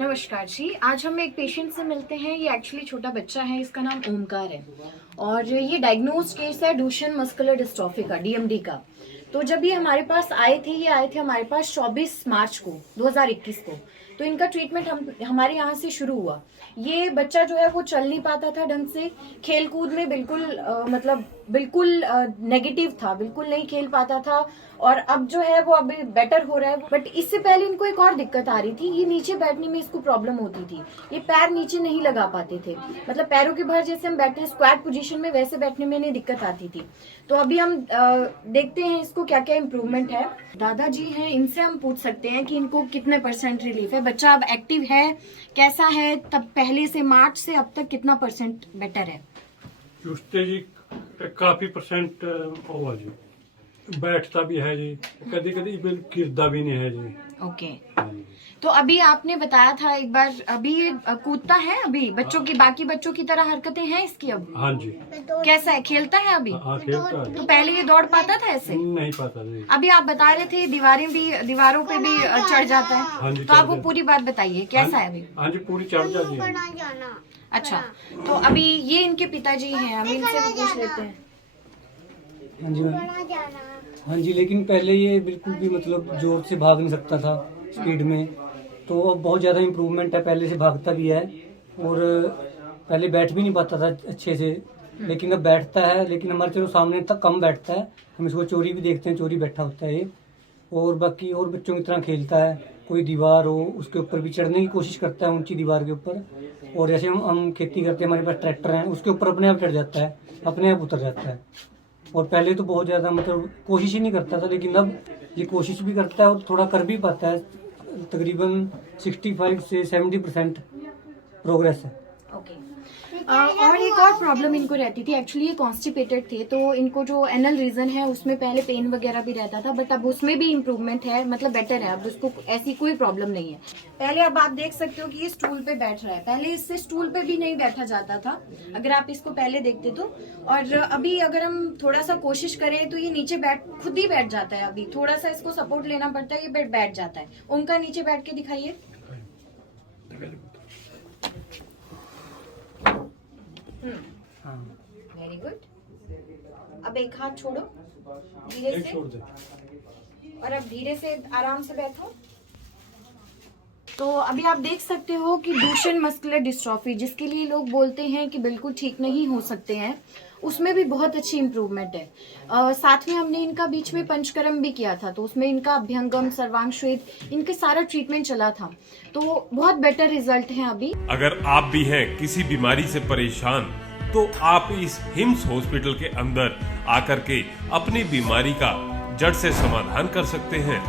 नमस्कार जी। आज हम एक पेशेंट से मिलते हैं। ये एक्चुअली छोटा बच्चा है, इसका नाम ओमकार है और ये डायग्नोज केस है डुशेन मस्कुलर डिस्ट्रॉफी का, डीएमडी का। तो जब ये हमारे पास आए थे हमारे पास 24 मार्च को 2021 को। तो इनका ट्रीटमेंट हमारे यहाँ से शुरू हुआ। ये बच्चा जो है वो चल नहीं पाता था ढंग से, खेल कूद में बिल्कुल नेगेटिव था, बिल्कुल नहीं खेल पाता था। और अब जो है वो अभी बेटर हो रहा है। बट इससे पहले इनको एक और दिक्कत आ रही थी, ये नीचे बैठने में इसको प्रॉब्लम होती थी। ये पैर नीचे नहीं लगा पाते थे, मतलब पैरों के भर जैसे हम बैठे हैं स्क्वाट पोजीशन में, वैसे बैठने में इन्हें दिक्कत आती थी। तो अभी हम देखते हैं इसको क्या क्या इम्प्रूवमेंट है। दादाजी हैं, इनसे हम पूछ सकते हैं कि इनको कितने % रिलीफ है। बच्चा अब एक्टिव है, कैसा है, तब पहले से मार्च से अब तक कितना % बेटर है? जी काफी % होगा जी, बैठता भी है जी, कभी कभी गिरता भी नहीं है जी। ओके। तो अभी आपने बताया था एक बार, अभी ये कूदता है, अभी बच्चों की, बाकी बच्चों की तरह हरकतें हैं इसकी अब? हाँ जी। कैसा है, खेलता है अभी? हाँ खेलता है। तो पहले ये दौड़ पाता था ऐसे? नहीं पाता जी। अभी आप बता रहे थे दीवारों पे भी चढ़ जाता हाँ है, जी, तो आप वो पूरी बात बताइए, कैसा है अभी? हाँ जी, पूरी चढ़ जाती है। अच्छा, तो अभी ये इनके पिताजी हैं, हम इनसे पूछ लेते हैं। हाँ जी मैम। हाँ जी, लेकिन पहले ये बिल्कुल भी मतलब जोर से भाग नहीं सकता था स्पीड में, तो अब बहुत ज़्यादा इम्प्रूवमेंट है, पहले से भागता भी है और पहले बैठ भी नहीं पाता था अच्छे से, लेकिन अब बैठता है। लेकिन हमारे चलो सामने तक कम बैठता है, हम इसको चोरी भी देखते हैं, चोरी बैठा होता है ये। और बाकी और बच्चों की तरह खेलता है, कोई दीवार हो उसके ऊपर भी चढ़ने की कोशिश करता है, ऊंची दीवार के ऊपर। और जैसे हम खेती करते हैं, हमारे पास ट्रैक्टर है, उसके ऊपर अपने आप चढ़ जाता है, अपने आप उतर जाता है। और पहले तो बहुत ज़्यादा मतलब कोशिश ही नहीं करता था, लेकिन अब ये कोशिश भी करता है और थोड़ा कर भी पाता है। तकरीबन 65 से 70% प्रोग्रेस है। ओके। और एक और प्रॉब्लम इनको रहती थी, एक्चुअली ये कॉन्स्टिपेटेड थे, तो इनको जो एनल रीजन है उसमें पहले पेन वगैरह भी रहता था, बट अब उसमें भी इम्प्रूवमेंट है, मतलब बेटर है, अब उसको ऐसी कोई प्रॉब्लम नहीं है। पहले अब आप देख सकते हो कि ये स्टूल पे बैठ रहा है, पहले इससे स्टूल पे भी नहीं बैठा जाता था अगर आप इसको पहले देखते तो। और अभी अगर हम थोड़ा सा कोशिश करें तो ये नीचे खुद ही बैठ जाता है। अभी थोड़ा सा इसको सपोर्ट लेना पड़ता है, ये बैठ जाता है। उनका नीचे बैठ के दिखाइए। Very good. अब एक हाथ छोड़ो धीरे से, और अब धीरे से आराम से बैठो। तो अभी आप देख सकते हो कि डुशेन मस्कुलर डिस्ट्रॉफी, जिसके लिए लोग बोलते हैं कि बिल्कुल ठीक नहीं हो सकते हैं, उसमें भी बहुत अच्छी इम्प्रूवमेंट है। साथ में हमने इनका बीच में पंचकर्म भी किया था, तो उसमें इनका अभ्यंगम, सर्वांग श्वेत, इनके सारा ट्रीटमेंट चला था, तो बहुत बेटर रिजल्ट है अभी। अगर आप भी हैं किसी बीमारी से परेशान, तो आप इस हिम्स हॉस्पिटल के अंदर आकर के अपनी बीमारी का जड़ से समाधान कर सकते हैं।